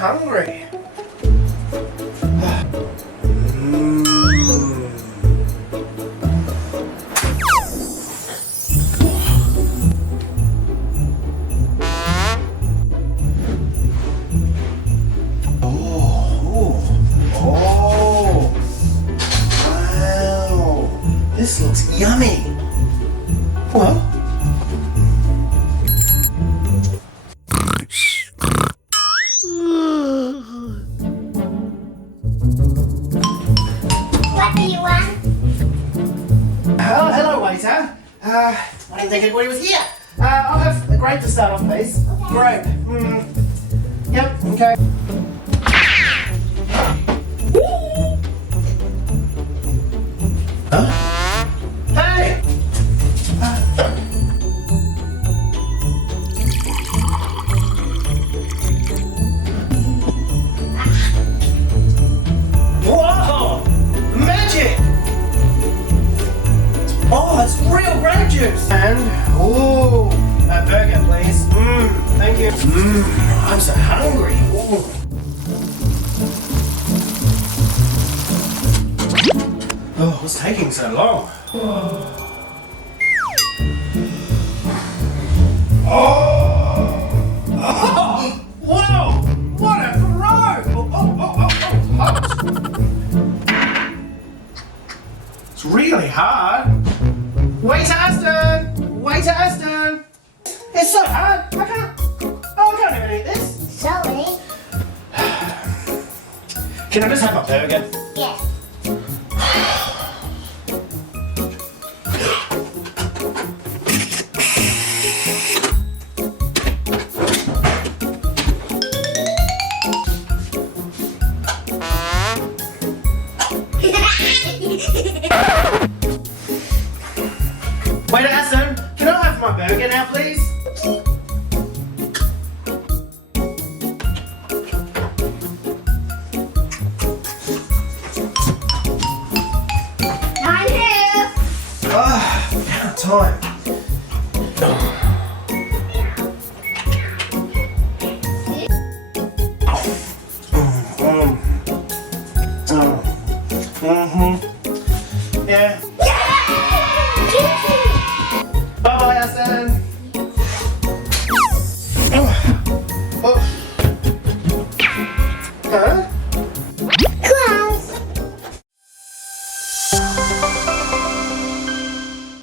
hungry. This looks yummy. Well. What do you want? Hello, waiter. I didn't think anybody was here. I'll have a grape to start off, please. Okay. Grape. Yep, okay. Huh? Hey! Whoa! Magic! Oh, it's real grape juice! And, ooh, a burger, please. Thank you. I'm so hungry. Ooh. Oh, what's taking so long? Oh! Whoa! What a throw! It's really hard. Waiter Aston! Waiter Aston! It's so hard. I can't even eat this. Sorry. Can I just have a burger? Yes. Waiter Aston, can I have my burger now, please? I'm here. About time.